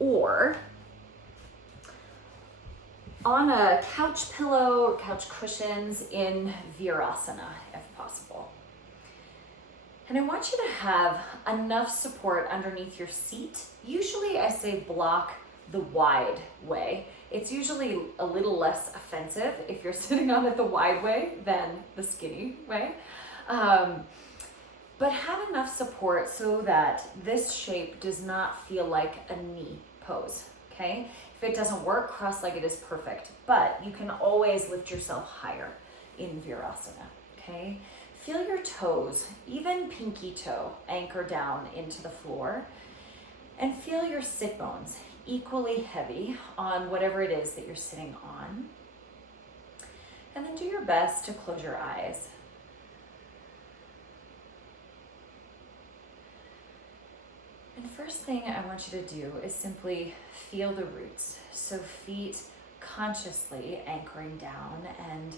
or on a couch pillow or couch cushions in Virasana, if possible. And I want you to have enough support underneath your seat. Usually I say block the wide way. It's usually a little less offensive if you're sitting on it the wide way than the skinny way. But have enough support so that this shape does not feel like a knee pose, okay? If it doesn't work, cross-legged is perfect, but you can always lift yourself higher in Virasana, okay? Feel your toes, even pinky toe, anchor down into the floor, and feel your sit bones equally heavy on whatever it is that you're sitting on. And then do your best to close your eyes. And first thing I want you to do is simply feel the roots. So feet consciously anchoring down and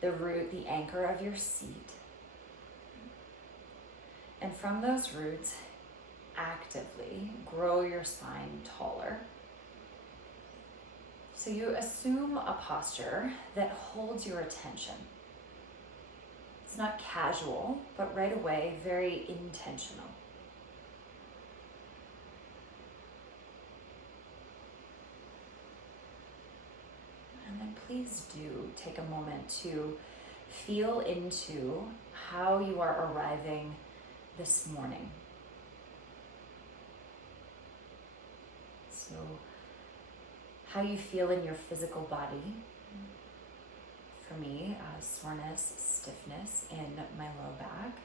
the root, the anchor of your seat. And from those roots, actively grow your spine taller. So you assume a posture that holds your attention. It's not casual, but right away, very intentional. And then please do take a moment to feel into how you are arriving this morning. So how you feel in your physical body. For me, soreness, stiffness in my low back.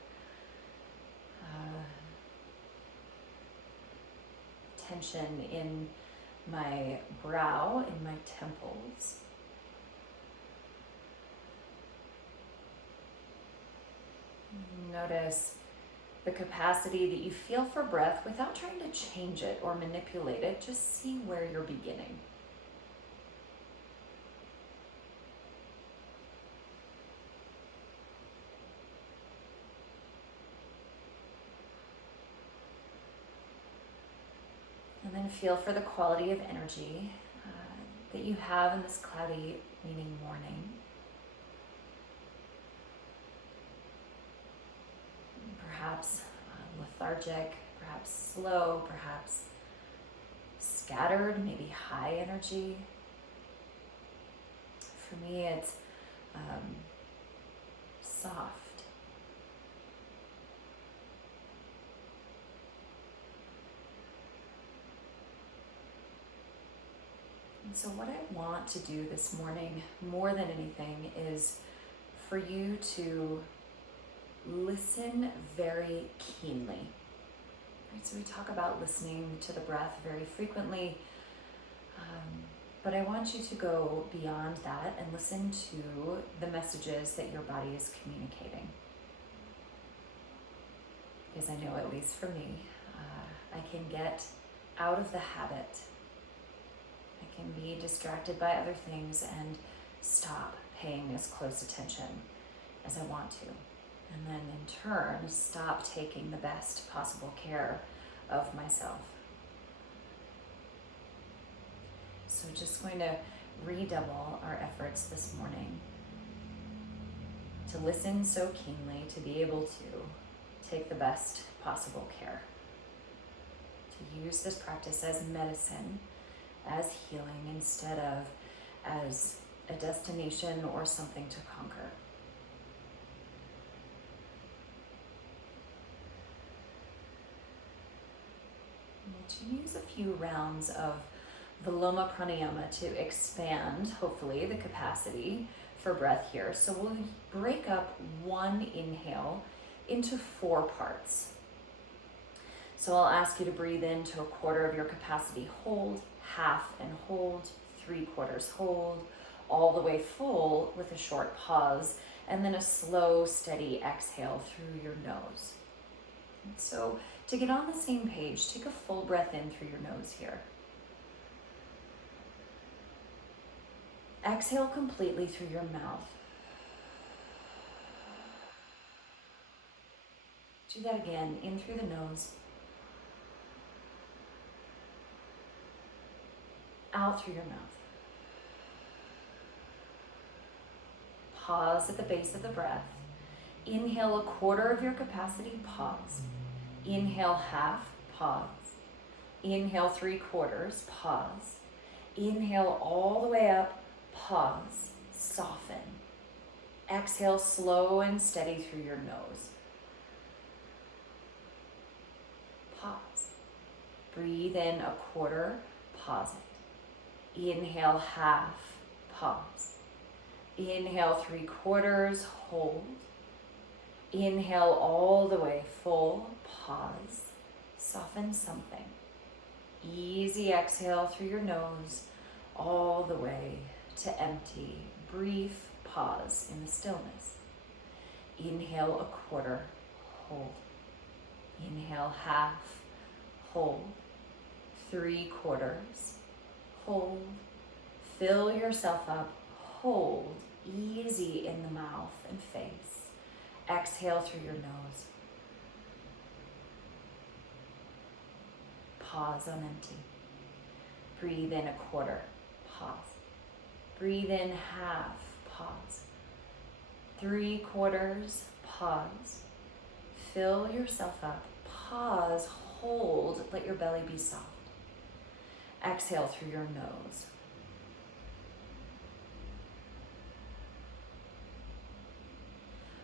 Tension in my brow, in my temples. Notice the capacity that you feel for breath without trying to change it or manipulate it. Just see where you're beginning. And then feel for the quality of energy that you have in this cloudy, raining morning. Perhaps lethargic, perhaps slow, perhaps scattered, maybe high energy. For me, it's soft. And so what I want to do this morning, more than anything, is for you to listen very keenly. Right, so we talk about listening to the breath very frequently, but I want you to go beyond that and listen to the messages that your body is communicating. Because I know, at least for me, I can get out of the habit. I can be distracted by other things and stop paying as close attention as I want to. And then in turn, stop taking the best possible care of myself. So just going to redouble our efforts this morning to listen so keenly, to be able to take the best possible care. To use this practice as medicine, as healing, instead of as a destination or something to conquer. To use a few rounds of Viloma Pranayama to expand, hopefully, the capacity for breath here. So we'll break up one inhale into 4 parts. So I'll ask you to breathe into a quarter of your capacity, hold, half and hold, 3/4 hold, all the way full with a short pause, and then a slow, steady exhale through your nose. And so to get on the same page, take a full breath in through your nose here. Exhale completely through your mouth. Do that again, in through the nose. out through your mouth. Pause at the base of the breath. Inhale 1/4 of your capacity, pause. Inhale half, pause. Inhale 3/4, pause. Inhale all the way up, pause, soften. Exhale slow and steady through your nose. Pause. Breathe in 1/4, pause it. Inhale half, pause. Inhale 3/4, hold. Inhale all the way full, pause. Soften something. Easy exhale through your nose all the way to empty. Brief pause in the stillness. Inhale 1/4, hold. Inhale half, hold. 3/4, hold. Fill yourself up, hold. Easy in the mouth and face. Exhale through your nose. Pause on empty. Breathe in 1/4, pause. Breathe in half, pause. 3/4, pause. Fill yourself up, pause, hold, let your belly be soft. Exhale through your nose.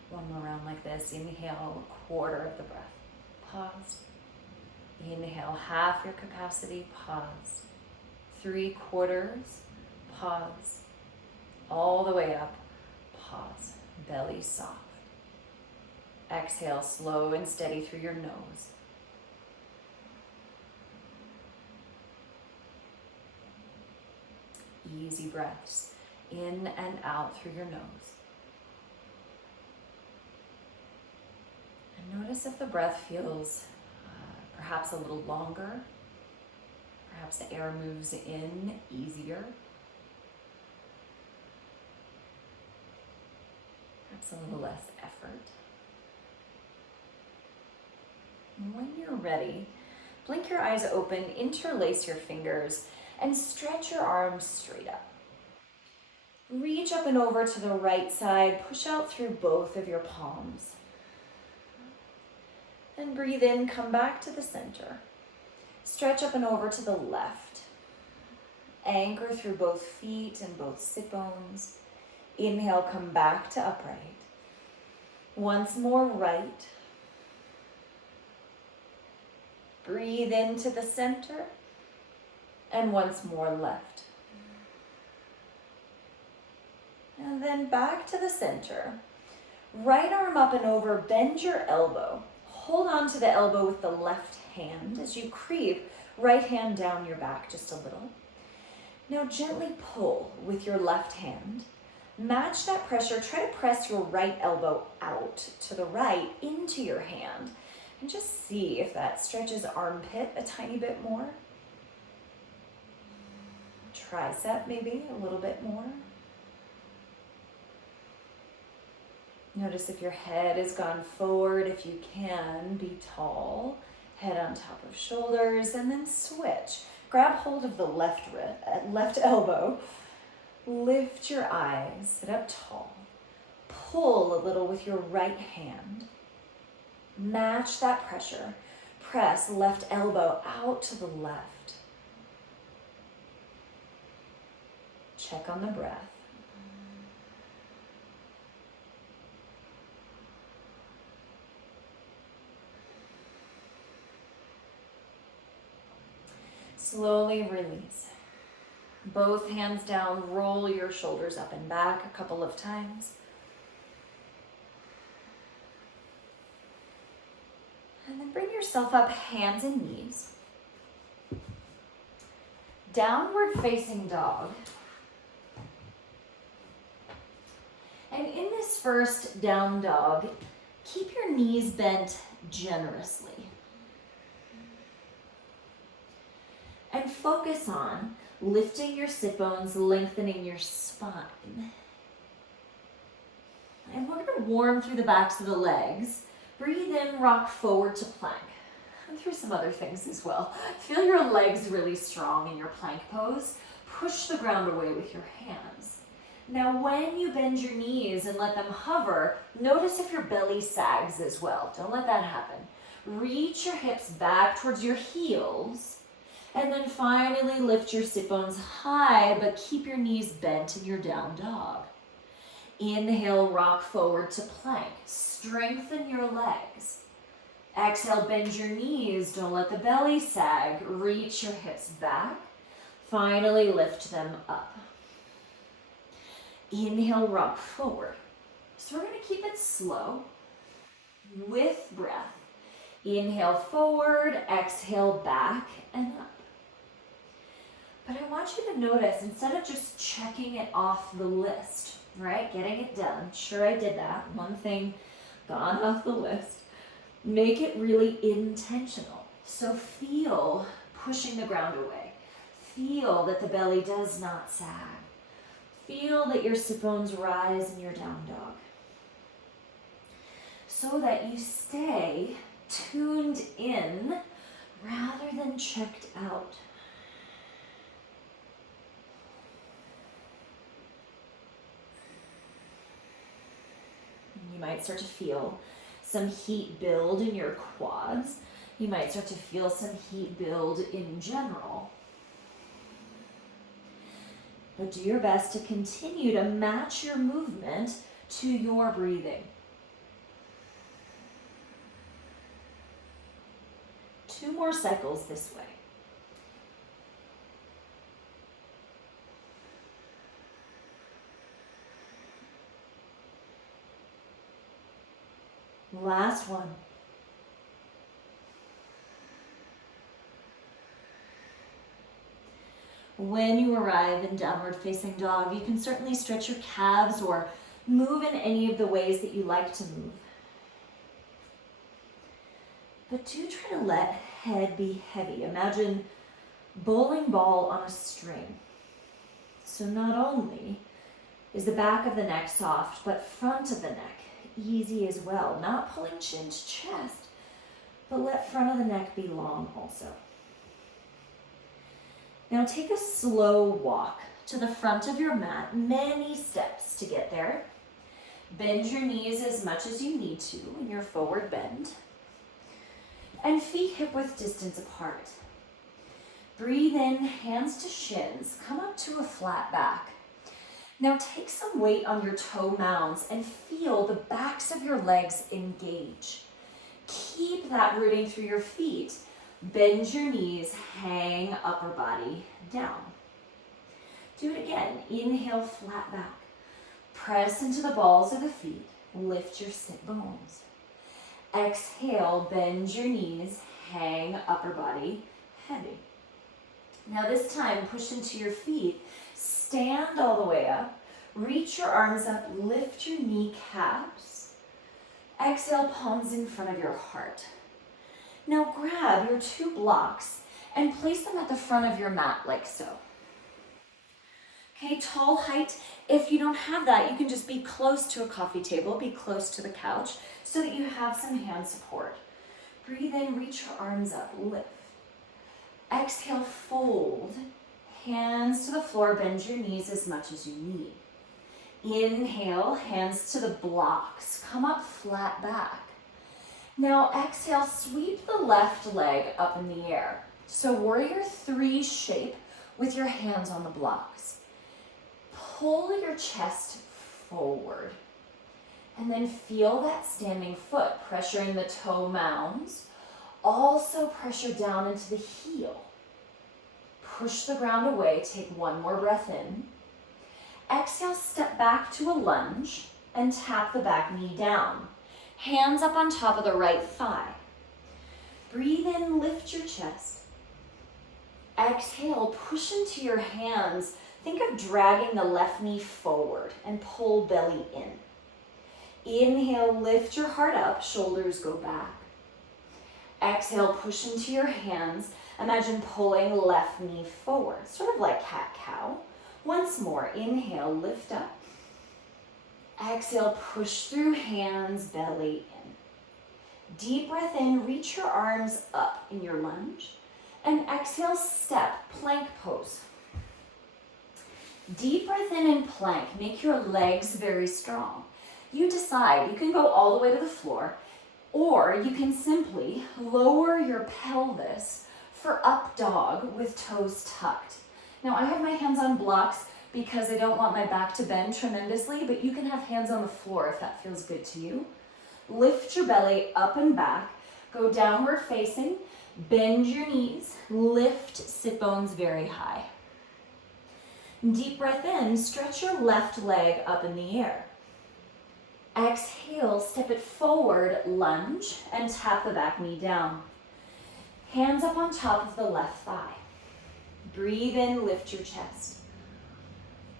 One more round like this. Inhale 1/4 of the breath, pause. Inhale half your capacity, pause. 3/4, pause. All the way up, pause. Belly soft. Exhale slow and steady through your nose. Easy breaths in and out through your nose. And notice if the breath feels perhaps a little longer. Perhaps the air moves in easier. Perhaps a little less effort. And when you're ready, blink your eyes open, interlace your fingers, and stretch your arms straight up. Reach up and over to the right side, push out through both of your palms. And breathe in, come back to the center. Stretch up and over to the left. Anchor through both feet and both sit bones. Inhale, come back to upright. Once more, right. Breathe into the center. And once more, left. And then back to the center. Right arm up and over, bend your elbow. Hold on to the elbow with the left hand as you creep right hand down your back just a little. Now gently pull with your left hand. Match that pressure. Try to press your right elbow out to the right into your hand. And just see if that stretches armpit a tiny bit more. Tricep maybe a little bit more. Notice if your head has gone forward, if you can, be tall, head on top of shoulders, and then switch. Grab hold of the left elbow, lift your eyes, sit up tall, pull a little with your right hand, match that pressure, press left elbow out to the left. Check on the breath. Slowly release. Both hands down, roll your shoulders up and back a couple of times. And then bring yourself up, hands and knees. Downward facing dog. And in this first down dog, keep your knees bent generously. And focus on lifting your sit bones, lengthening your spine. And we're going to warm through the backs of the legs. Breathe in, rock forward to plank. And through some other things as well. Feel your legs really strong in your plank pose. Push the ground away with your hands. Now, when you bend your knees and let them hover, notice if your belly sags as well. Don't let that happen. Reach your hips back towards your heels, and then finally lift your sit bones high, but keep your knees bent in your down dog. Inhale, rock forward to plank. Strengthen your legs. Exhale, bend your knees. Don't let the belly sag. Reach your hips back. Finally, lift them up. Inhale, rock forward. So we're going to keep it slow with breath. Inhale forward, exhale back and up. But I want you to notice, instead of just checking it off the list, right, getting it done, sure I did that, one thing gone off the list, make it really intentional. So feel pushing the ground away. Feel that the belly does not sag. Feel that your sit bones rise in your down dog. So that you stay tuned in rather than checked out. You might start to feel some heat build in your quads. You might start to feel some heat build in general. But do your best to continue to match your movement to your breathing. 2 more cycles this way. Last one. When you arrive in downward facing dog, you can certainly stretch your calves or move in any of the ways that you like to move. But do try to let head be heavy. Imagine bowling ball on a string. So not only is the back of the neck soft, but front of the neck easy as well. Not pulling chin to chest, but let front of the neck be long also. Now take a slow walk to the front of your mat, many steps to get there. Bend your knees as much as you need to in your forward bend. And feet hip-width distance apart. Breathe in, hands to shins, come up to a flat back. Now take some weight on your toe mounds and feel the backs of your legs engage. Keep that rooting through your feet. Bend your knees, hang upper body down. Do it again. Inhale, flat back. Press into the balls of the feet. Lift your sit bones. Exhale, bend your knees, hang upper body heavy. Now this time, push into your feet. Stand all the way up. Reach your arms up, lift your kneecaps. Exhale, palms in front of your heart. Now grab your 2 blocks and place them at the front of your mat like so. Okay, tall height. If you don't have that, you can just be close to a coffee table, be close to the couch so that you have some hand support. Breathe in, reach your arms up, lift. Exhale, fold. Hands to the floor, bend your knees as much as you need. Inhale, hands to the blocks, come up flat back. Now exhale, sweep the left leg up in the air. So warrior 3 shape with your hands on the blocks. Pull your chest forward. And then feel that standing foot, pressuring the toe mounds. Also pressure down into the heel. Push the ground away, take 1 more breath in. Exhale, step back to a lunge and tap the back knee down. Hands up on top of the right thigh. Breathe in, lift your chest. Exhale, push into your hands. Think of dragging the left knee forward and pull belly in. Inhale, lift your heart up, shoulders go back. Exhale, push into your hands. Imagine pulling left knee forward, sort of like cat-cow. Once more, inhale, lift up. Exhale, push through hands, belly Deep breath in, reach your arms up in your lunge. And exhale, step, plank pose. Deep breath in and plank. Make your legs very strong. You decide, you can go all the way to the floor, or you can simply lower your pelvis for up dog with toes tucked. Now I have my hands on blocks because I don't want my back to bend tremendously, but you can have hands on the floor if that feels good to you. Lift your belly up and back, go downward facing, bend your knees, lift sit bones very high. Deep breath in, stretch your left leg up in the air. Exhale, step it forward, lunge, and tap the back knee down. Hands up on top of the left thigh. Breathe in, lift your chest.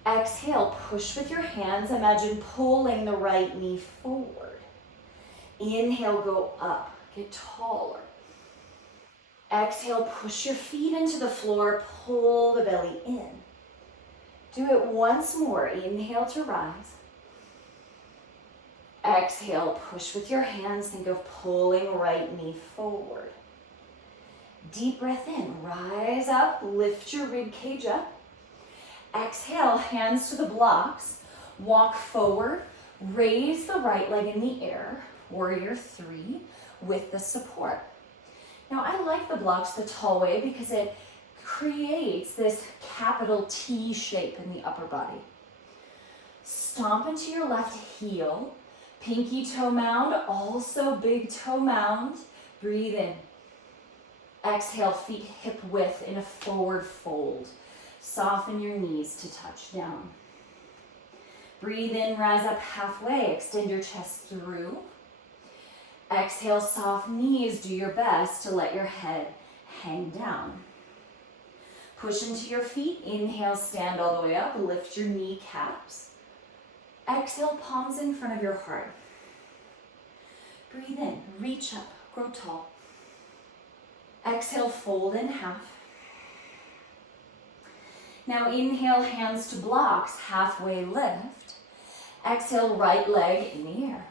Exhale, push with your hands. Imagine pulling the right knee forward. Inhale, go up, get taller. Exhale, push your feet into the floor, pull the belly in. Do it once more. Inhale to rise. Exhale, push with your hands. Think of pulling right knee forward. Deep breath in, rise up, lift your rib cage up. Exhale, hands to the blocks. Walk forward, raise the right leg in the air, warrior three, with the support. Now I like the blocks the tall way because it creates this capital T shape in the upper body. Stomp into your left heel, pinky toe mound, also big toe mound. Breathe in. Exhale, feet hip width in a forward fold. Soften your knees to touch down. Breathe in, rise up halfway, extend your chest through. Exhale, soft knees, do your best to let your head hang down. Push into your feet, inhale, stand all the way up, lift your kneecaps. Exhale, palms in front of your heart. Breathe in, reach up, grow tall. Exhale, fold in half. Now inhale, hands to blocks, halfway lift. Exhale, right leg in the air.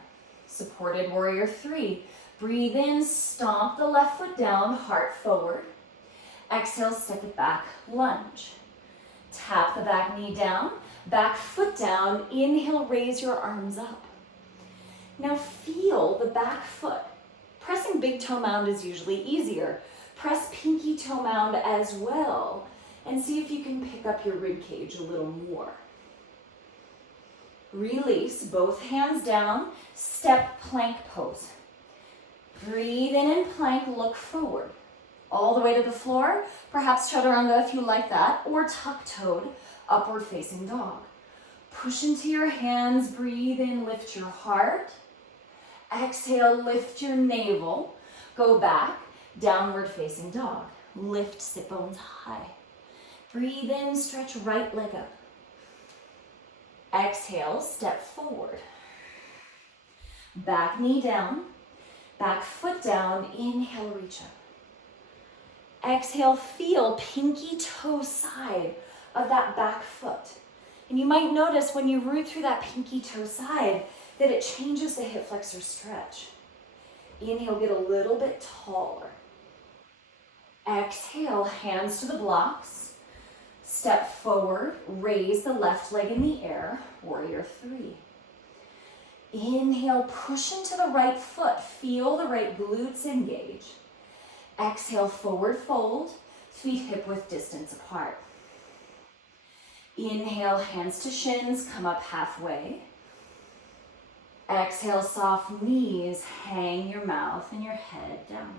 Supported warrior three. Breathe in, stomp the left foot down, heart forward. Exhale, step it back, lunge. Tap the back knee down, back foot down. Inhale, raise your arms up. Now feel the back foot. Pressing big toe mound is usually easier. Press pinky toe mound as well and see if you can pick up your rib cage a little more. Release, both hands down, step plank pose. Breathe in and plank, look forward. All the way to the floor, perhaps chaturanga if you like that, or tuck-toed, upward facing dog. Push into your hands, breathe in, lift your heart. Exhale, lift your navel, go back, downward facing dog. Lift sit bones high. Breathe in, stretch right leg up. Exhale, step forward. Back knee down, back foot down, inhale, reach up. Exhale, feel pinky toe side of that back foot. And you might notice when you root through that pinky toe side that it changes the hip flexor stretch. Inhale, get a little bit taller. Exhale, hands to the blocks. Step forward, raise the left leg in the air, warrior three. Inhale, push into the right foot, feel the right glutes engage. Exhale, forward fold, feet hip width distance apart. Inhale, hands to shins, come up halfway. Exhale, soft knees, hang your mouth and your head down.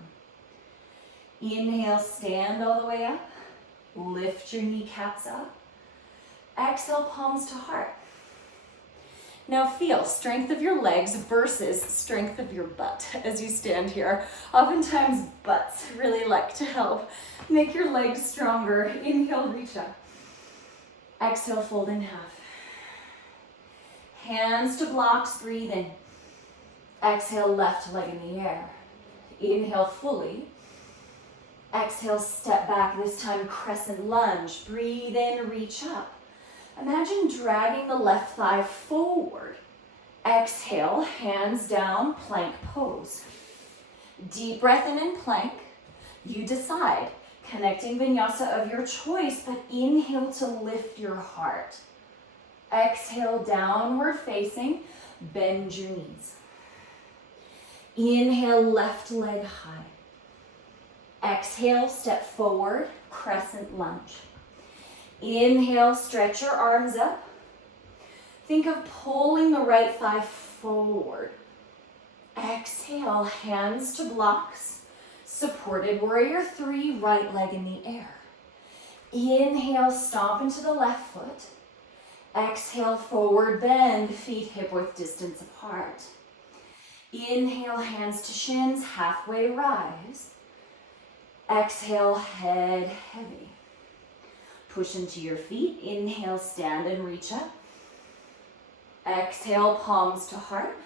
Inhale, stand all the way up. Lift your kneecaps up. Exhale, palms to heart. Now feel strength of your legs versus strength of your butt as you stand here. Oftentimes butts really like to help. Make your legs stronger. Inhale, reach up. Exhale, fold in half. Hands to blocks, breathe in. Exhale, left leg in the air. Inhale fully. Exhale, step back, this time crescent lunge. Breathe in, reach up. Imagine dragging the left thigh forward. Exhale, hands down, plank pose. Deep breath in plank. You decide. Connecting vinyasa of your choice, but inhale to lift your heart. Exhale, downward facing. Bend your knees. Inhale, left leg high. Exhale, step forward, crescent lunge. Inhale, stretch your arms up. Think of pulling the right thigh forward. Exhale, hands to blocks. Supported warrior 3, right leg in the air. Inhale, stomp into the left foot. Exhale, forward bend, feet hip width distance apart. Inhale, hands to shins, halfway rise. Exhale, head heavy. Push into your feet. Inhale, stand and reach up. Exhale, palms to heart.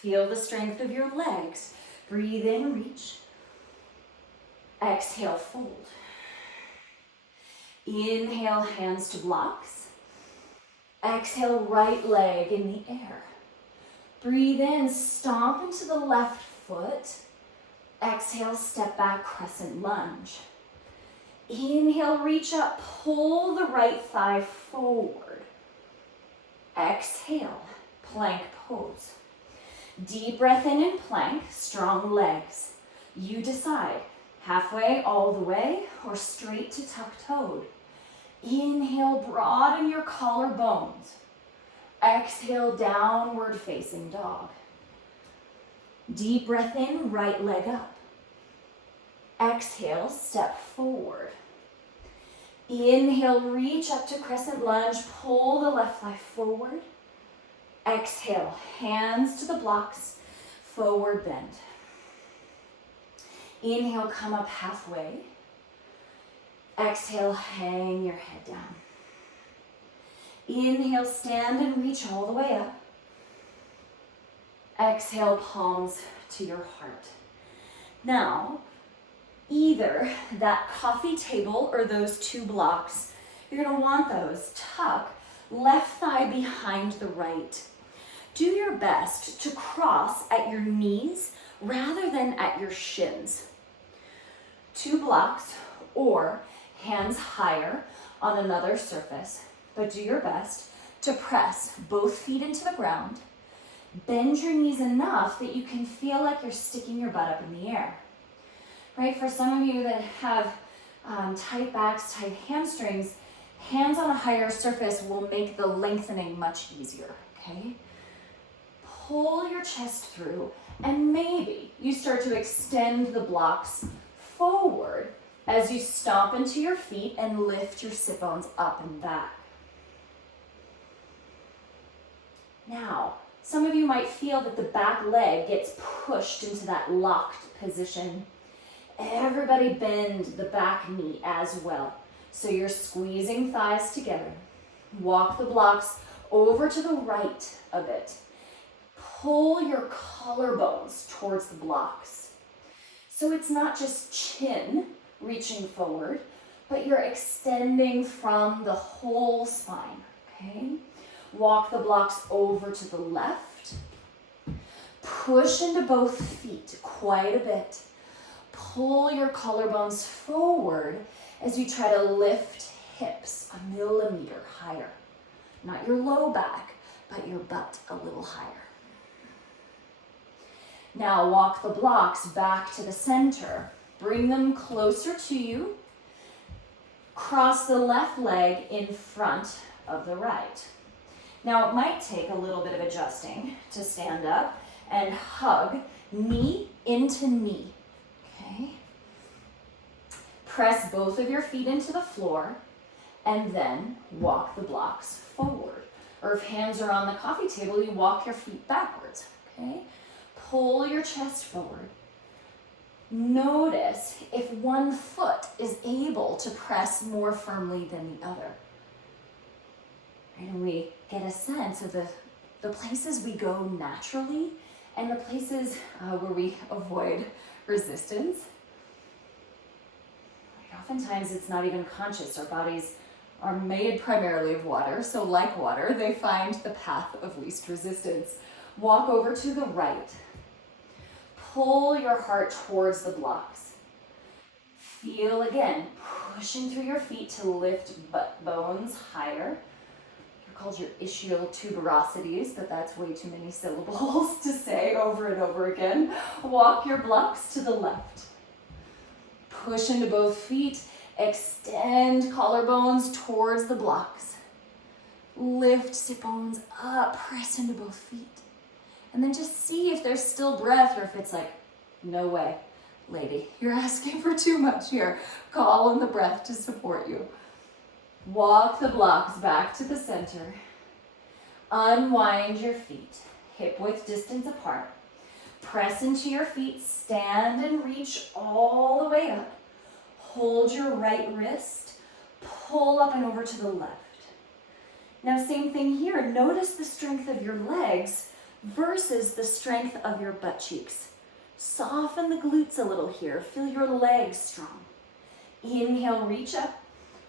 Feel the strength of your legs. Breathe in, reach. Exhale, fold. Inhale, hands to blocks. Exhale, right leg in the air. Breathe in, stomp into the left foot. Exhale, step back, crescent lunge. Inhale, reach up, pull the right thigh forward. Exhale, plank pose. Deep breath in plank, strong legs. You decide, halfway, all the way, or straight to tuck-toed. Inhale, broaden your collarbones. Exhale, downward facing dog. Deep breath in, right leg up. Exhale, step forward. Inhale, reach up to crescent lunge, pull the left thigh forward. Exhale, hands to the blocks, forward bend. Inhale, come up halfway. Exhale, hang your head down. Inhale, stand and reach all the way up. Exhale, palms to your heart. Now, either that coffee table or those 2 blocks, you're gonna want those. Tuck left thigh behind the right. Do your best to cross at your knees rather than at your shins. 2 blocks or hands higher on another surface, but do your best to press both feet into the ground. Bend your knees enough that you can feel like you're sticking your butt up in the air. Right, for some of you that have tight backs, tight hamstrings, hands on a higher surface will make the lengthening much easier, okay? Pull your chest through, and maybe you start to extend the blocks forward as you stomp into your feet and lift your sit bones up and back. Now, some of you might feel that the back leg gets pushed into that locked position. Everybody bend the back knee as well. So you're squeezing thighs together. Walk the blocks over to the right a bit. Pull your collarbones towards the blocks. So it's not just chin reaching forward, but you're extending from the whole spine, okay? Walk the blocks over to the left. Push into both feet quite a bit. Pull your collarbones forward as you try to lift hips 1 millimeter higher. Not your low back, but your butt a little higher. Now walk the blocks back to the center. Bring them closer to you. Cross the left leg in front of the right. Now it might take a little bit of adjusting to stand up and hug knee into knee, okay? Press both of your feet into the floor and then walk the blocks forward. Or if hands are on the coffee table, you walk your feet backwards, okay? Pull your chest forward. Notice if one foot is able to press more firmly than the other. And we get a sense of the places we go naturally and the places where we avoid resistance. Oftentimes it's not even conscious. Our bodies are made primarily of water, so like water, they find the path of least resistance. Walk over to the right. pull your heart towards the blocks. Feel again, pushing through your feet to lift butt bones higher. They're called your ischial tuberosities, but that's way too many syllables to say over and over again. Walk your blocks to the left. Push into both feet. Extend collarbones towards the blocks. Lift sit bones up, press into both feet. And then just see if there's still breath or if it's like, no way, lady, you're asking for too much here. Call in the breath to support you. Walk the blocks back to the center. Unwind your feet, hip width distance apart. Press into your feet, stand and reach all the way up. Hold your right wrist, pull up and over to the left. Now, same thing here. Notice the strength of your legs versus the strength of your butt cheeks. Soften the glutes a little here. Feel your legs strong. Inhale, reach up.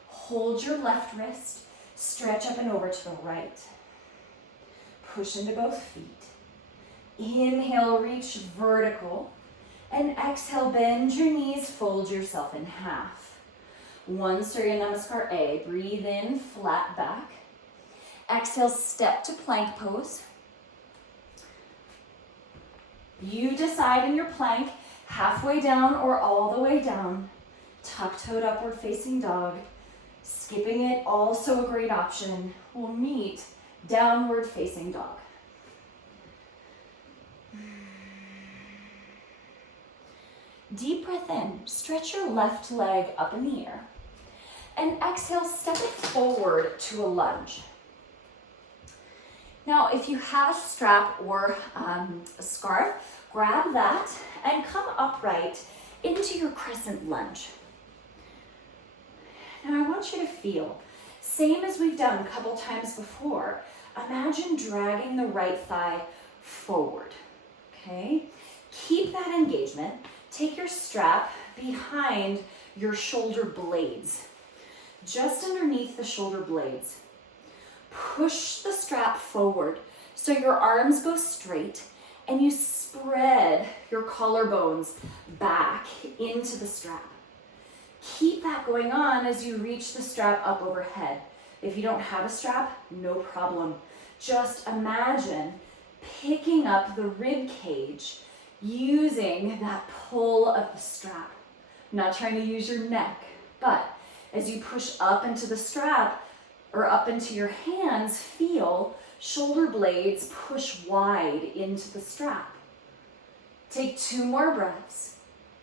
Hold your left wrist. Stretch up and over to the right. Push into both feet. Inhale, reach vertical. And exhale, bend your knees, fold yourself in half. One Surya Namaskar A. Breathe in, flat back. Exhale, step to plank pose. You decide in your plank, halfway down or all the way down. Tuck-toed upward facing dog. Skipping it, also a great option. We'll meet downward facing dog. Deep breath in, stretch your left leg up in the air. And exhale, step it forward to a lunge. Now, if you have a strap or a scarf, grab that and come upright into your crescent lunge. Now, I want you to feel, same as we've done a couple times before, imagine dragging the right thigh forward, okay? Keep that engagement. Take your strap behind your shoulder blades, just underneath the shoulder blades. Push the strap forward so your arms go straight and you spread your collarbones back into the strap. Keep that going on as you reach the strap up overhead. If you don't have a strap, no problem. Just imagine picking up the rib cage using that pull of the strap. I'm not trying to use your neck, but as you push up into the strap or up into your hands, feel shoulder blades push wide into the strap. Take 2 more breaths,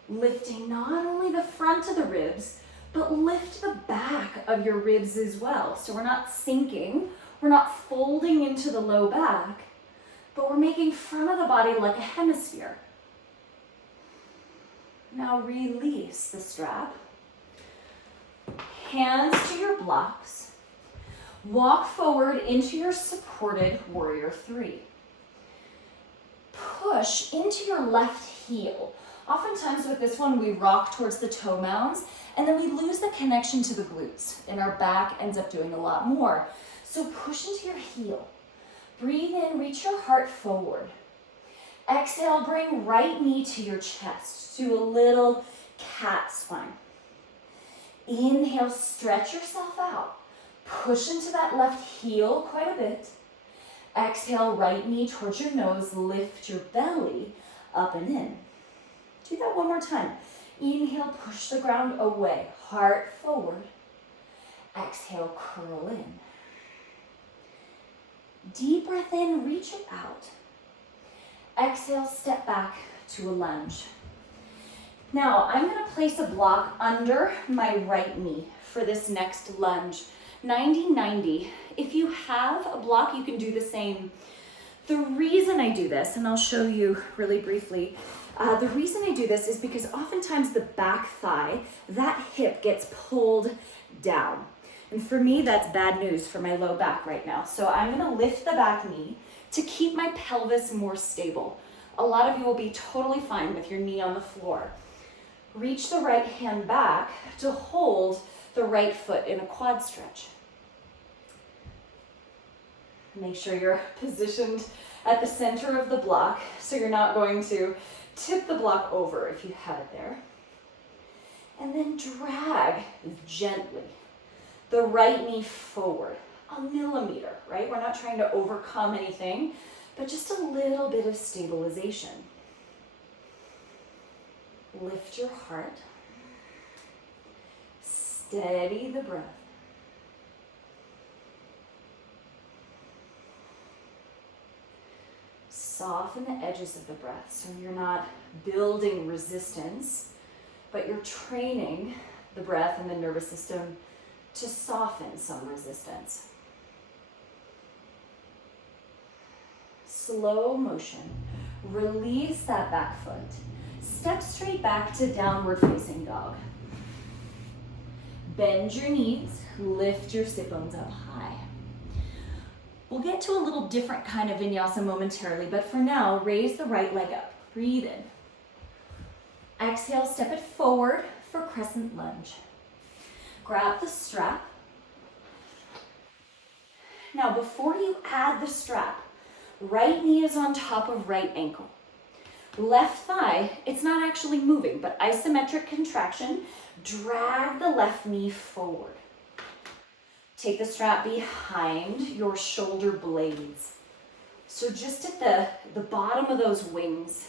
lifting not only the front of the ribs, but lift the back of your ribs as well. So we're not sinking, we're not folding into the low back, but we're making front of the body like a hemisphere. Now release the strap. Hands to your blocks. Walk forward into your supported warrior 3. Push into your left heel. Oftentimes with this one, we rock towards the toe mounds and then we lose the connection to the glutes and our back ends up doing a lot more. So push into your heel. Breathe in, reach your heart forward. Exhale, bring right knee to your chest. Do a little cat spine. Inhale, stretch yourself out. Push into that left heel quite a bit. Exhale, right knee towards your nose. Lift your belly up and in. Do that one more time. Inhale, push the ground away. Heart forward. Exhale, curl in. Deep breath in, reach it out. Exhale, step back to a lunge. Now, I'm going to place a block under my right knee for this next lunge. 90-90. If you have a block, you can do the same. The reason I do this, and I'll show you really briefly, the reason I do this is because oftentimes the back thigh, that hip gets pulled down. And for me, that's bad news for my low back right now. So I'm going to lift the back knee to keep my pelvis more stable. A lot of you will be totally fine with your knee on the floor. Reach the right hand back to hold the right foot in a quad stretch. Make sure you're positioned at the center of the block so you're not going to Tip the block over if you have it there. And then drag gently the right knee forward, a millimeter, right? We're not trying to overcome anything, but just a little bit of stabilization. Lift your heart. Steady the breath. Soften the edges of the breath so you're not building resistance, but you're training the breath and the nervous system to soften some resistance. Slow motion. Release that back foot. Step straight back to downward facing dog. Bend your knees, lift your sit bones up high. We'll get to a little different kind of vinyasa momentarily, but for now, raise the right leg up. Breathe in. Exhale, step it forward for Crescent Lunge. Grab the strap. Now, before you add the strap, right knee is on top of right ankle. Left thigh, it's not actually moving, but isometric contraction. Drag the left knee forward. Take the strap behind your shoulder blades. So just at the bottom of those wings,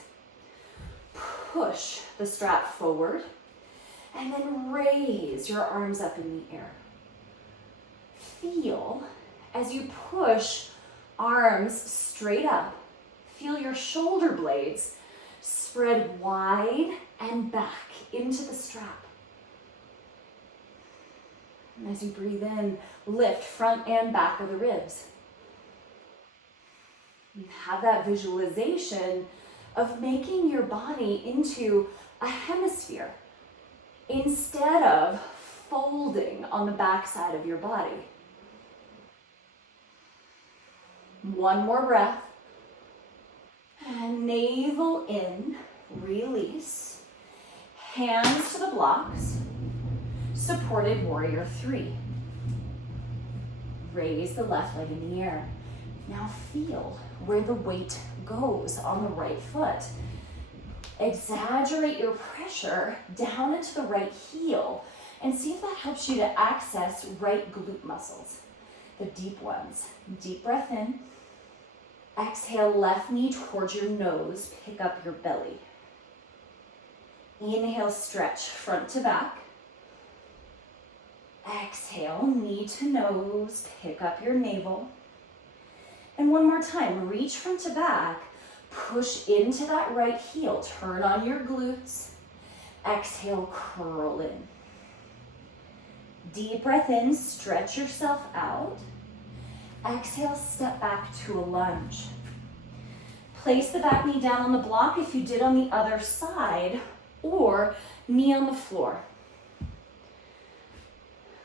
push the strap forward and then raise your arms up in the air. Feel as you push arms straight up, feel your shoulder blades spread wide and back into the strap. And as you breathe in, lift front and back of the ribs. And have that visualization of making your body into a hemisphere instead of folding on the back side of your body. One more breath. And navel in, release. Hands to the blocks. Supported warrior 3. Raise the left leg in the air. Now feel where the weight goes on the right foot. Exaggerate your pressure down into the right heel and see if that helps you to access right glute muscles, the deep ones. Deep breath in. Exhale, left knee towards your nose, pick up your belly. Inhale, stretch front to back. Exhale, knee to nose, pick up your navel. And one more time, reach front to back, push into that right heel, turn on your glutes. Exhale, curl in. Deep breath in, stretch yourself out. Exhale, step back to a lunge. Place the back knee down on the block if you did on the other side, or knee on the floor.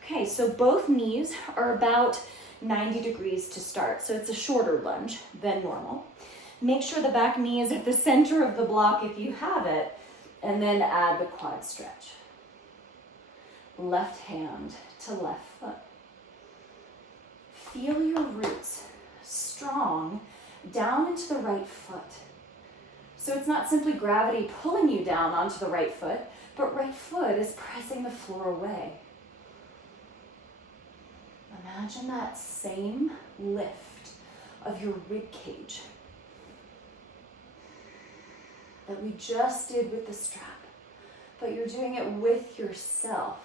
Okay, so both knees are about 90 degrees to start, so it's a shorter lunge than normal. Make sure the back knee is at the center of the block if you have it, and then add the quad stretch. Left hand to left foot. Feel your roots strong down into the right foot. So it's not simply gravity pulling you down onto the right foot, but right foot is pressing the floor away. Imagine that same lift of your rib cage that we just did with the strap, but you're doing it with yourself.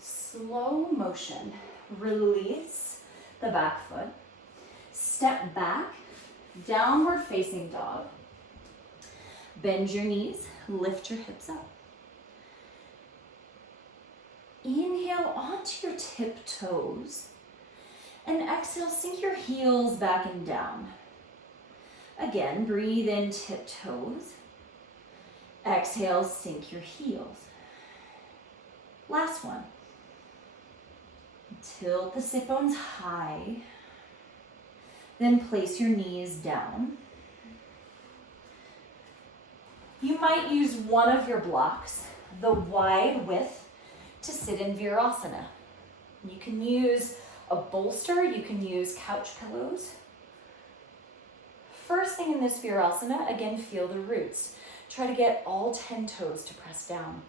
Slow motion, release the back foot, step back, downward facing dog. Bend your knees, lift your hips up. Inhale onto your tiptoes, and exhale, sink your heels back and down. Again, breathe in tiptoes. Exhale, sink your heels. Last one. Tilt the sit bones high, then place your knees down. You might use one of your blocks, the wide width, to sit in Virasana. You can use a bolster, you can use couch pillows. First thing in this Virasana, again, feel the roots. Try to get all 10 toes to press down.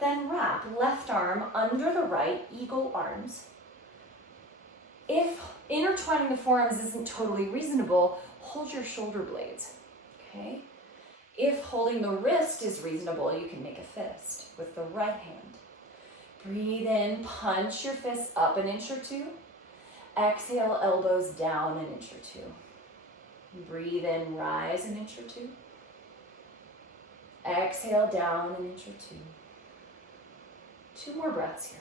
Then wrap left arm under the right, eagle arms. If intertwining the forearms isn't totally reasonable, hold your shoulder blades, okay? If holding the wrist is reasonable, you can make a fist with the right hand. Breathe in, punch your fists up an inch or two. Exhale, elbows down an inch or two. Breathe in, rise an inch or two. Exhale, down an inch or two. 2 more breaths here.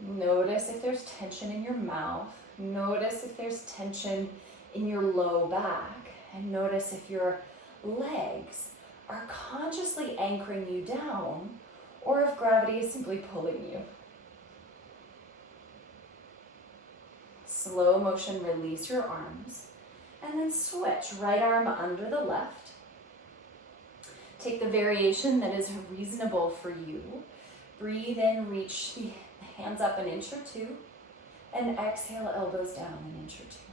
Notice if there's tension in your mouth. Notice if there's tension in your low back. And notice if your legs are consciously anchoring you down or if gravity is simply pulling you. Slow motion, release your arms. And then switch, right arm under the left. Take the variation that is reasonable for you. Breathe in, reach the hands up an inch or two. And exhale, elbows down an inch or two.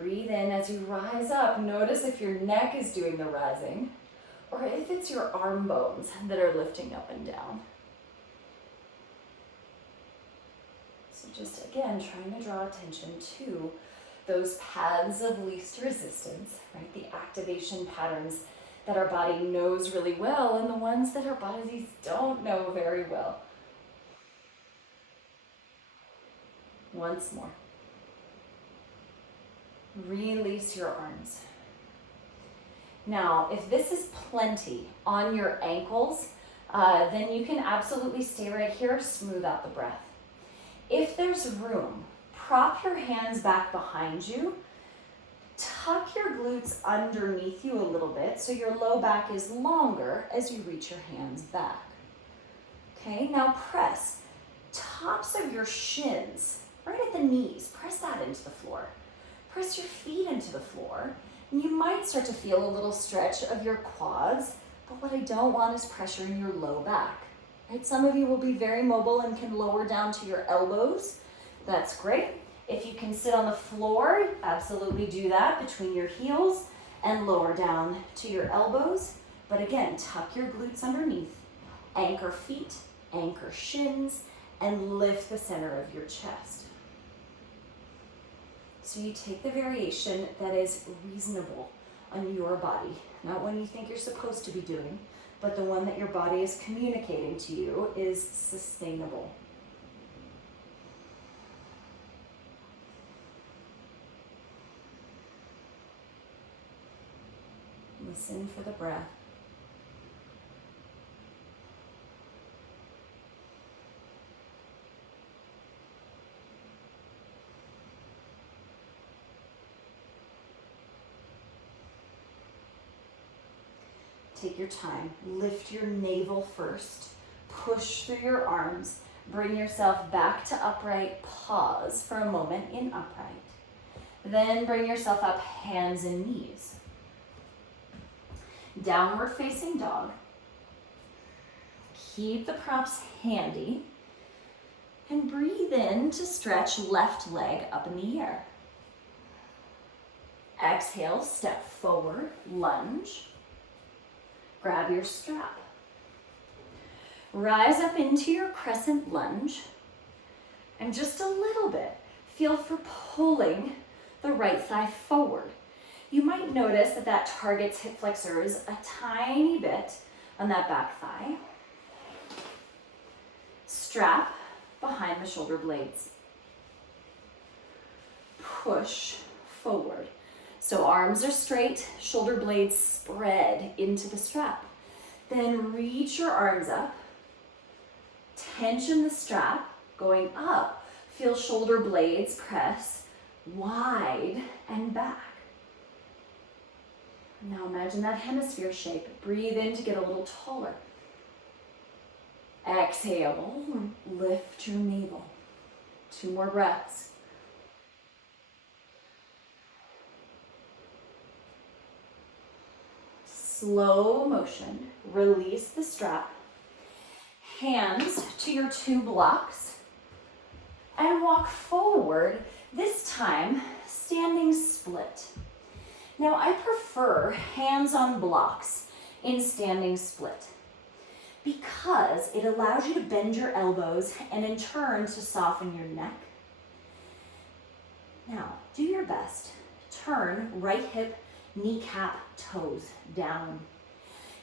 Breathe in as you rise up. Notice if your neck is doing the rising or if it's your arm bones that are lifting up and down. So just again, trying to draw attention to those paths of least resistance, right? The activation patterns that our body knows really well and the ones that our bodies don't know very well. Once more. Release your arms. Now, if this is plenty on your ankles, then you can absolutely stay right here, smooth out the breath. If there's room, prop your hands back behind you, tuck your glutes underneath you a little bit so your low back is longer as you reach your hands back. Okay, now press tops of your shins, right at the knees, press that into the floor. Press your feet into the floor, and you might start to feel a little stretch of your quads, but what I don't want is pressure in your low back. Right? Some of you will be very mobile and can lower down to your elbows. That's great. If you can sit on the floor, absolutely do that between your heels and lower down to your elbows. But again, tuck your glutes underneath, anchor feet, anchor shins, and lift the center of your chest. So you take the variation that is reasonable on your body, not one you think you're supposed to be doing, but the one that your body is communicating to you is sustainable. Listen for the breath. Take your time. Lift your navel first. Push through your arms. Bring yourself back to upright. Pause for a moment in upright. Then bring yourself up, hands and knees. Downward facing dog. Keep the props handy. And breathe in to stretch left leg up in the air. Exhale, step forward, lunge. Grab your strap. Rise up into your crescent lunge. And just a little bit, feel for pulling the right thigh forward. You might notice that that targets hip flexors a tiny bit on that back thigh. Strap behind the shoulder blades. Push forward. So arms are straight, shoulder blades spread into the strap. Then reach your arms up. Tension the strap, going up. Feel shoulder blades press wide and back. Now imagine that hemisphere shape. Breathe in to get a little taller. Exhale, lift your navel. 2 more breaths. Slow motion, release the strap. Hands to your 2 blocks and walk forward, this time standing split. Now I prefer hands on blocks in standing split because it allows you to bend your elbows and in turn to soften your neck. Now do your best. Turn right hip, kneecap, toes down.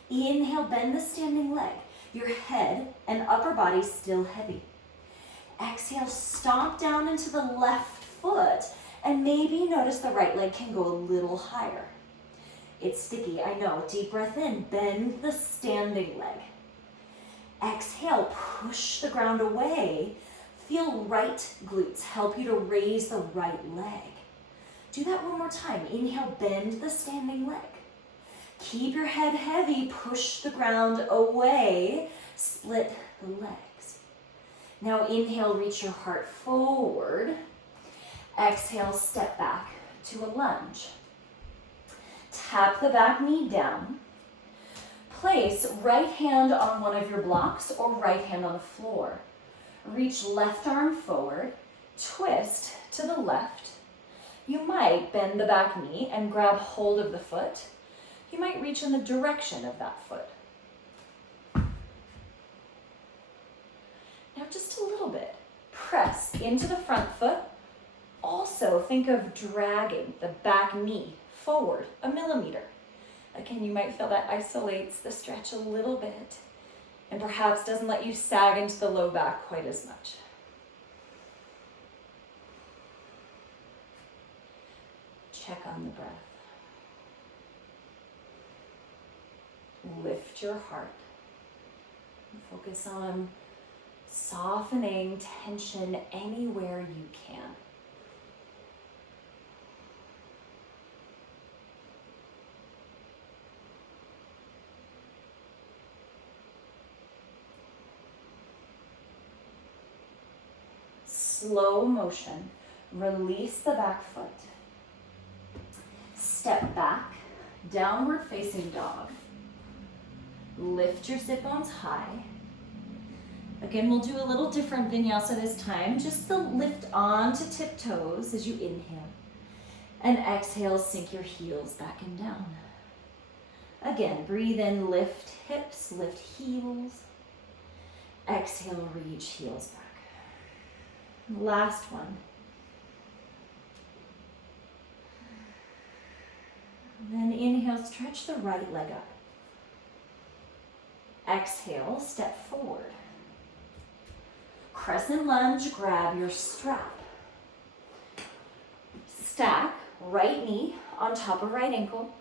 Inhale, bend the standing leg. Your head and upper body still heavy. Exhale, stomp down into the left foot and maybe notice the right leg can go a little higher. It's sticky, I know. Deep breath in, bend the standing leg. Exhale, push the ground away. Feel right glutes help you to raise the right leg. Do that one more time. Inhale, bend the standing leg. Keep your head heavy, push the ground away, split the legs. Now inhale, reach your heart forward. Exhale, step back to a lunge. Tap the back knee down. Place right hand on one of your blocks or right hand on the floor. Reach left arm forward, twist to the left. You might bend the back knee and grab hold of the foot. You might reach in the direction of that foot. Now just a little bit. Press into the front foot. Also think of dragging the back knee forward 1 millimeter. Again, you might feel that isolates the stretch a little bit and perhaps doesn't let you sag into the low back quite as much. Check on the breath. Lift your heart. Focus on softening tension anywhere you can. Slow motion. Release the back foot. Step back, downward facing dog. Lift your sit bones high. Again, we'll do a little different vinyasa this time. Just the lift onto tiptoes as you inhale. And exhale, sink your heels back and down. Again, breathe in, lift hips, lift heels. Exhale, reach heels back. Last one. Then inhale, stretch the right leg up. Exhale, step forward. Crescent lunge, grab your strap. Stack right knee on top of right ankle.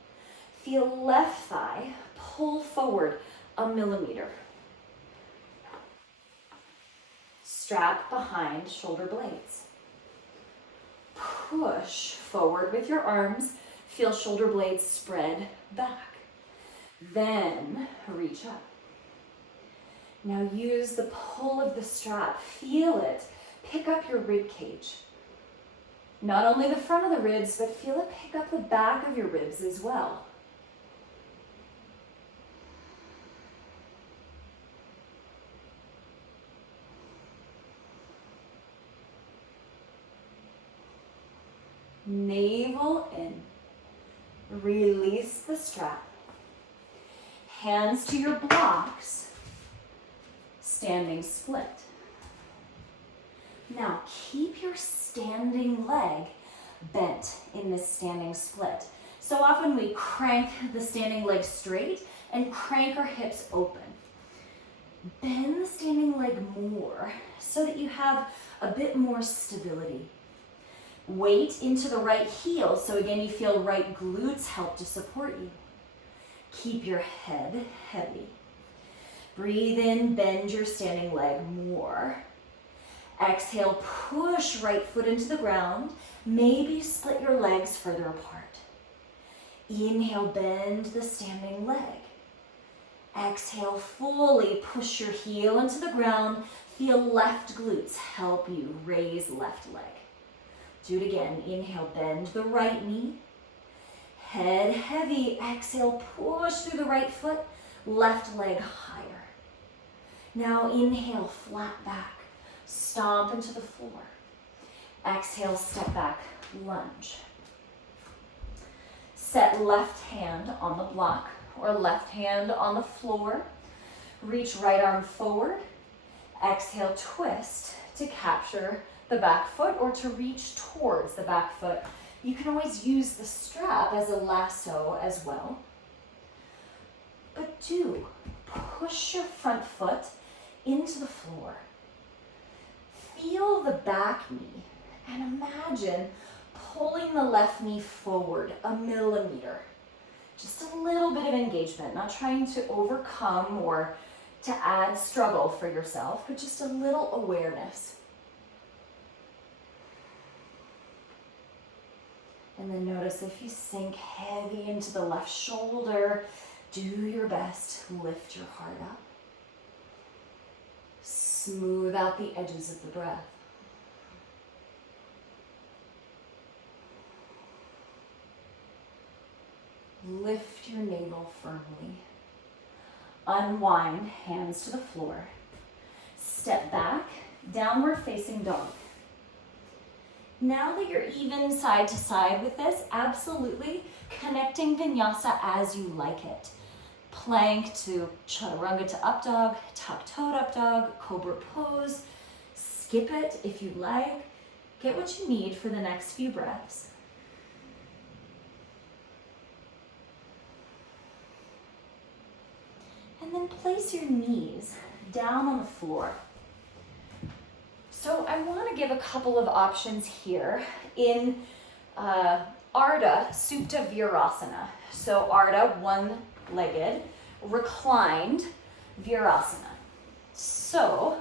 Feel left thigh pull forward 1 millimeter. Strap behind shoulder blades. Push forward with your arms. Feel shoulder blades spread back. Then reach up. Now use the pull of the strap. Feel it. Pick up your rib cage. Not only the front of the ribs, but feel it pick up the back of your ribs as well. Navel in. Release the strap. Hands to your blocks. Standing split. Now keep your standing leg bent in this standing split. So often we crank the standing leg straight and crank our hips open. Bend the standing leg more so that you have a bit more stability. Weight into the right heel, so again you feel right glutes help to support you. Keep your head heavy. Breathe in, bend your standing leg more. Exhale, push right foot into the ground. Maybe split your legs further apart. Inhale, bend the standing leg. Exhale, fully push your heel into the ground. Feel left glutes help you raise left leg. Do it again. Inhale, bend the right knee. Head heavy. Exhale, push through the right foot. Left leg higher. Now inhale, flat back, stomp into the floor. Exhale, step back, lunge. Set left hand on the block or left hand on the floor. Reach right arm forward. Exhale, twist to capture the back foot or to reach towards the back foot. You can always use the strap as a lasso as well. But do push your front foot into the floor. Feel the back knee and imagine pulling the left knee forward 1 millimeter. Just a little bit of engagement, not trying to overcome or to add struggle for yourself, but just a little awareness. And then notice if you sink heavy into the left shoulder, do your best to lift your heart up. Smooth out the edges of the breath. Lift your navel firmly. Unwind, hands to the floor. Step back, downward facing dog. Now that you're even side to side with this, absolutely connecting vinyasa as you like it. Plank to chaturanga to up dog, tuck-toed up dog, cobra pose. Skip it if you like. Get what you need for the next few breaths. And then place your knees down on the floor. So I want to give a couple of options here in Ardha Supta Virasana. So Ardha, one-legged, reclined Virasana. So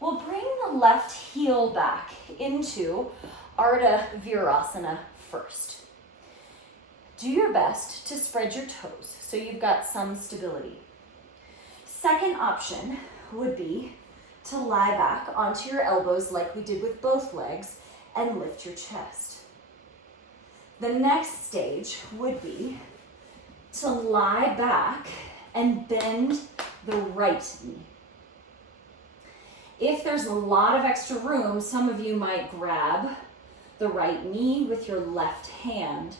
we'll bring the left heel back into Ardha Virasana first. Do your best to spread your toes so you've got some stability. Second option would be to lie back onto your elbows like we did with both legs and lift your chest. The next stage would be to lie back and bend the right knee. If there's a lot of extra room, some of you might grab the right knee with your left hand,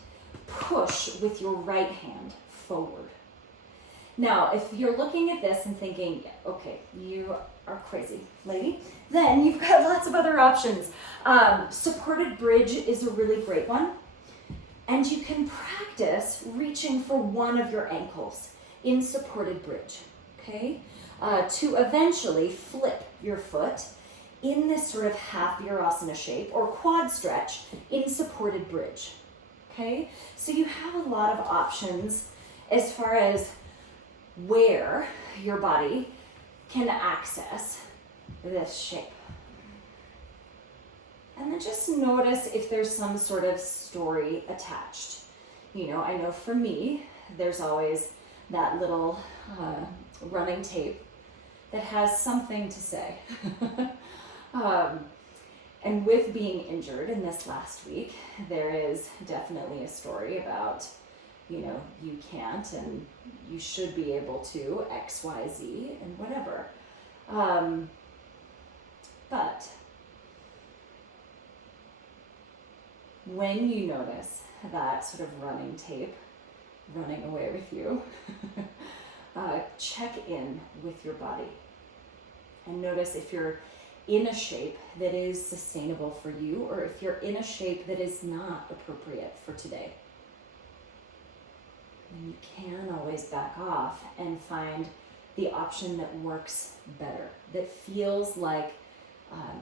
push with your right hand forward. Now, if you're looking at this and thinking, okay, you are crazy, lady, then you've got lots of other options. Supported bridge is a really great one. And you can practice reaching for one of your ankles in supported bridge, okay? To eventually flip your foot in this sort of half Virasana shape or quad stretch in supported bridge, okay? So you have a lot of options as far as where your body can access this shape. And then just notice if there's some sort of story attached. You know, I know for me, there's always that little running tape that has something to say. And with being injured in this last week, there is definitely a story about, you know, you can't and you should be able to X, Y, Z, and whatever. But when you notice that sort of running tape running away with you, check in with your body and notice if you're in a shape that is sustainable for you or if you're in a shape that is not appropriate for today. And you can always back off and find the option that works better, that feels like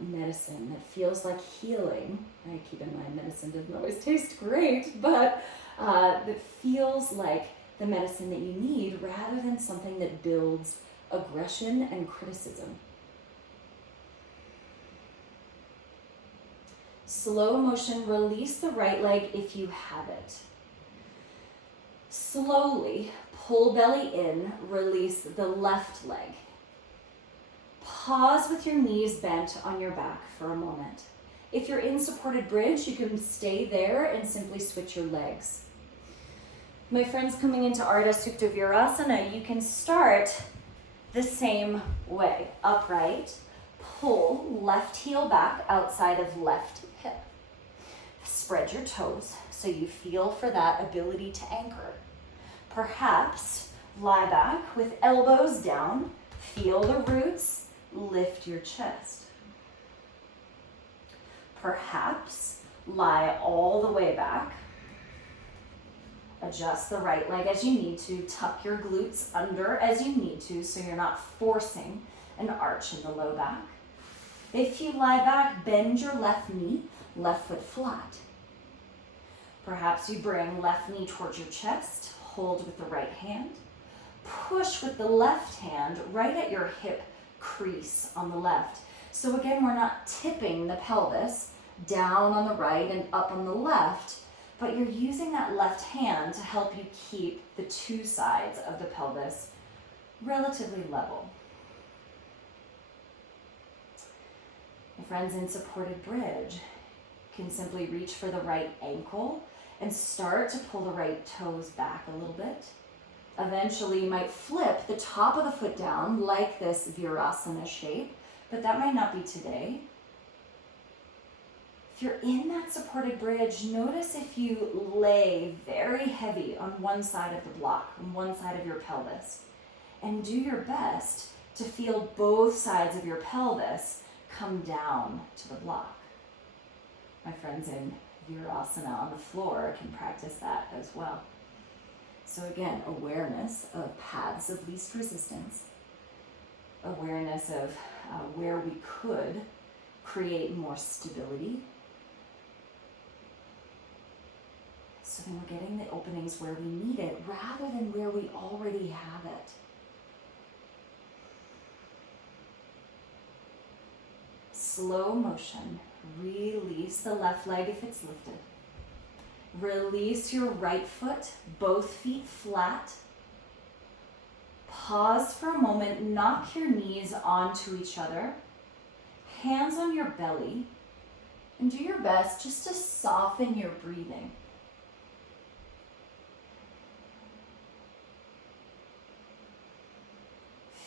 medicine, that feels like healing. I keep in mind medicine doesn't always taste great, but that feels like the medicine that you need rather than something that builds aggression and criticism. Slow motion, release the right leg if you have it. Slowly pull belly in, release the left leg. Pause with your knees bent on your back for a moment. If you're in supported bridge, you can stay there and simply switch your legs. My friends coming into Ardha Supta Virasana, you can start The same way, upright, pull left heel back outside of left hip. Spread your toes so you feel for that ability to anchor. Perhaps lie back with elbows down, feel the roots, lift your chest. Perhaps lie all the way back. Adjust the right leg as you need to, tuck your glutes under as you need to so you're not forcing an arch in the low back. If you lie back, bend your left knee, left foot flat. Perhaps you bring left knee towards your chest, hold with the right hand. Push with the left hand right at your hip crease on the left. So again, we're not tipping the pelvis down on the right and up on the left, but you're using that left hand to help you keep the two sides of the pelvis relatively level. My friends, in supported bridge, you can simply reach for the right ankle and start to pull the right toes back a little bit. Eventually, you might flip the top of the foot down like this Virasana shape, but that might not be today. If you're in that supported bridge, notice if you lay very heavy on one side of the block, on one side of your pelvis, and do your best to feel both sides of your pelvis come down to the block. My friends in Virasana on the floor can practice that as well. So again, awareness of paths of least resistance, awareness of where we could create more stability. So then we're getting the openings where we need it rather than where we already have it. Slow motion. Release the left leg if it's lifted. Release your right foot, both feet flat. Pause for a moment, knock your knees onto each other. Hands on your belly. And do your best just to soften your breathing.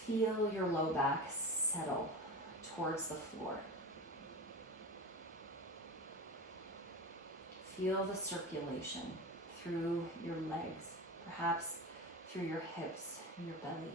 Feel your low back settle towards the floor. Feel the circulation through your legs, perhaps through your hips and your belly.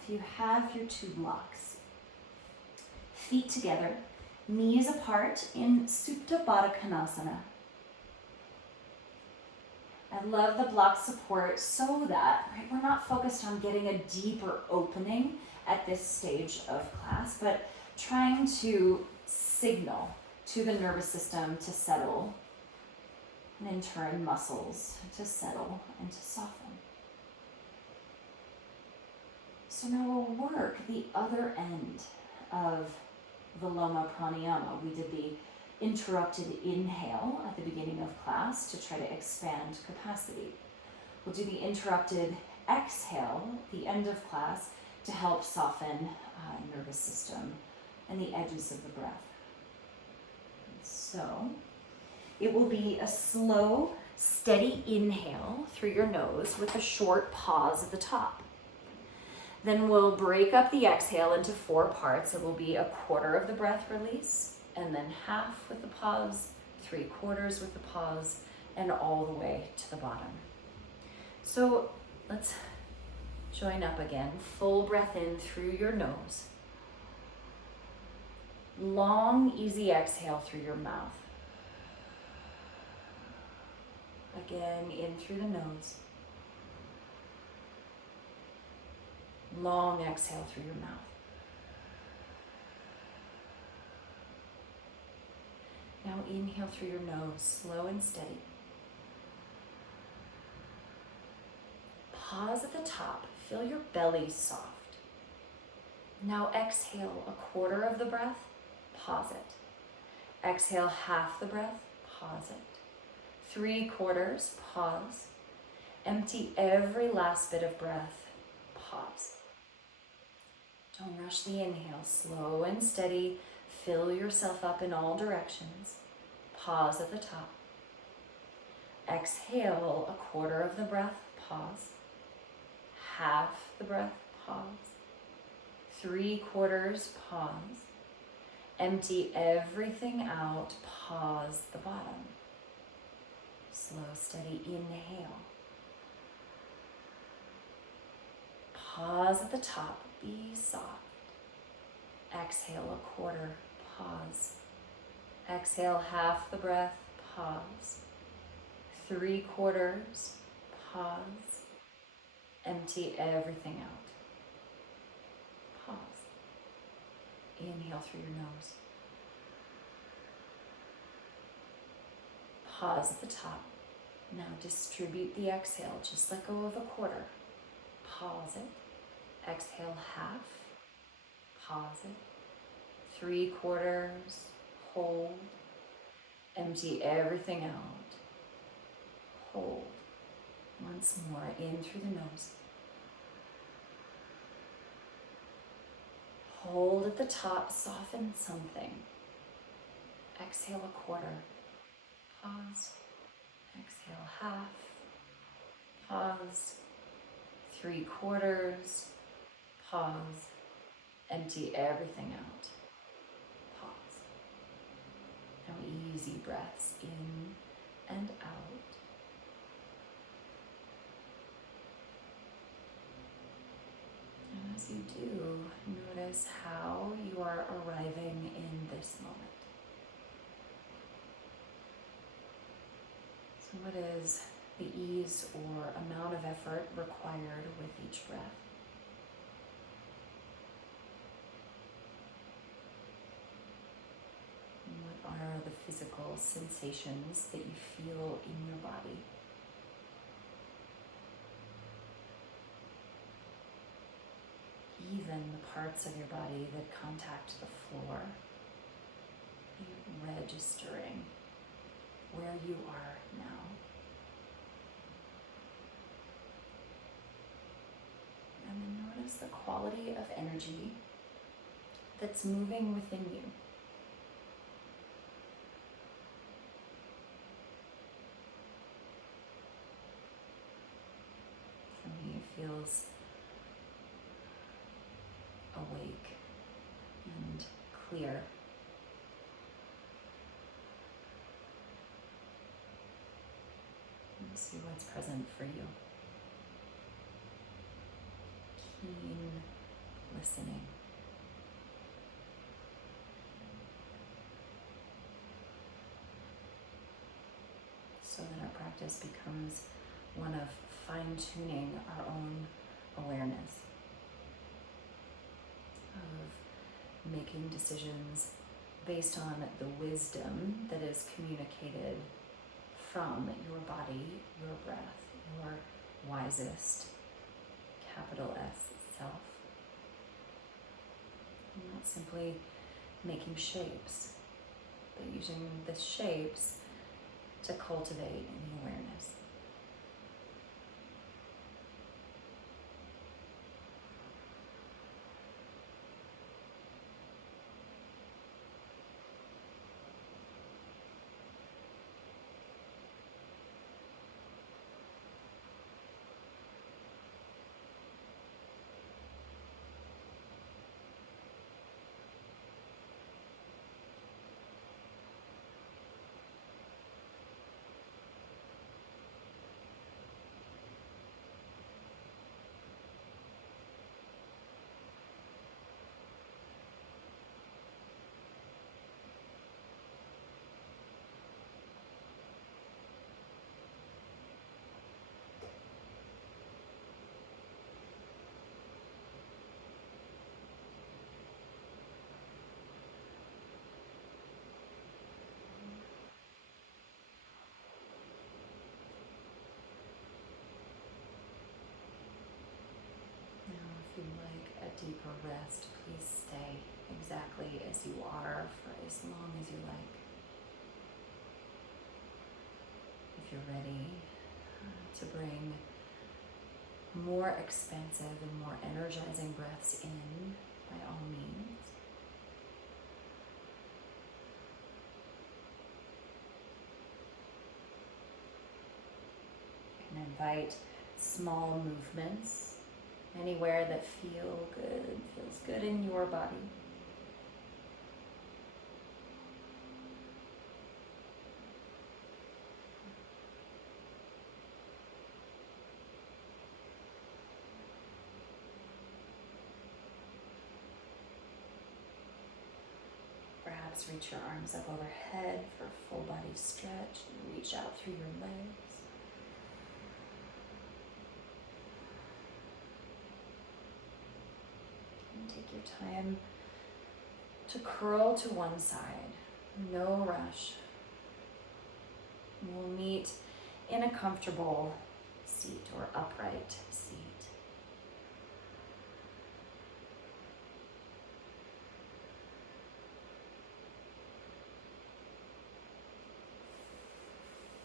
If you have your two blocks, feet together, knees apart in Baddha Konasana. I love the block support so that we're not focused on getting a deeper opening at this stage of class, but trying to signal to the nervous system to settle, and in turn muscles to settle and to soften. So now we'll work the other end of the Loma Pranayama. We did the interrupted inhale at the beginning of class to try to expand capacity. We'll do the interrupted exhale at the end of class to help soften nervous system and the edges of the breath. So it will be a slow, steady inhale through your nose with a short pause at the top. Then we'll break up the exhale into 4 parts. It will be a quarter of the breath release, and then half with the pause, 3/4 with the pause, and all the way to the bottom. So let's join up again. Full breath in through your nose. Long, easy exhale through your mouth. Again, in through the nose. Long exhale through your mouth. Now inhale through your nose, slow and steady. Pause at the top, feel your belly soft. Now exhale a quarter of the breath, pause it. Exhale half the breath, pause it. 3/4, pause. Empty every last bit of breath, pause. Don't rush the inhale, slow and steady. Fill yourself up in all directions. Pause at the top. Exhale 1/4 of the breath, pause. Half the breath, pause. 3/4, pause. Empty everything out, pause the bottom. Slow, steady inhale. Pause at the top, be soft. Exhale 1/4, pause. Exhale half the breath, pause. 3/4, pause. Empty everything out. Pause. Inhale through your nose. Pause at the top. Now distribute the exhale. Just let go of 1/4. Pause it. Exhale half. Pause it. 3/4. Hold. Empty everything out. Hold. Once more, in through the nose. Hold at the top, soften something. Exhale 1/4. Pause. Exhale half. Pause. 3/4. Pause. Empty everything out. Pause. Now easy breaths in and out. And as you do, notice how you are arriving in this moment. So what is the ease or amount of effort required with each breath? What are the physical sensations that you feel in your body? Even the parts of your body that contact the floor, you're registering where you are now. And then notice the quality of energy that's moving within you. For me, it feels awake and clear. And see what's present for you. Keen listening. So that our practice becomes one of fine-tuning our own awareness, of making decisions based on the wisdom that is communicated from your body, your breath, your wisest, capital S, self. And not simply making shapes, but using the shapes to cultivate the awareness. If you'd like a deeper rest, please stay exactly as you are for as long as you like. if you're ready to bring more expansive and more energizing breaths in, by all means. You can invite small movements anywhere that feels good in your body. Perhaps reach your arms up overhead for a full body stretch. Reach out through your legs. And take your time to curl to one side. No rush. We'll meet in a comfortable seat or upright seat.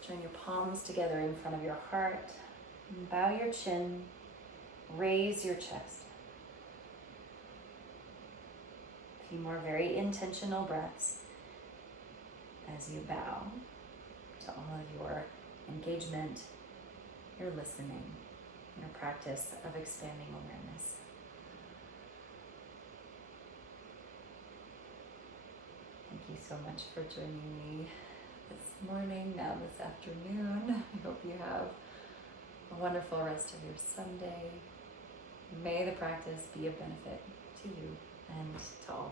Join your palms together in front of your heart. And bow your chin. Raise your chest. A few more very intentional breaths as you bow to all of your engagement, your listening, your practice of expanding awareness. Thank you so much for joining me this morning, now this afternoon. I hope you have a wonderful rest of your Sunday. May the practice be of benefit to you and to all.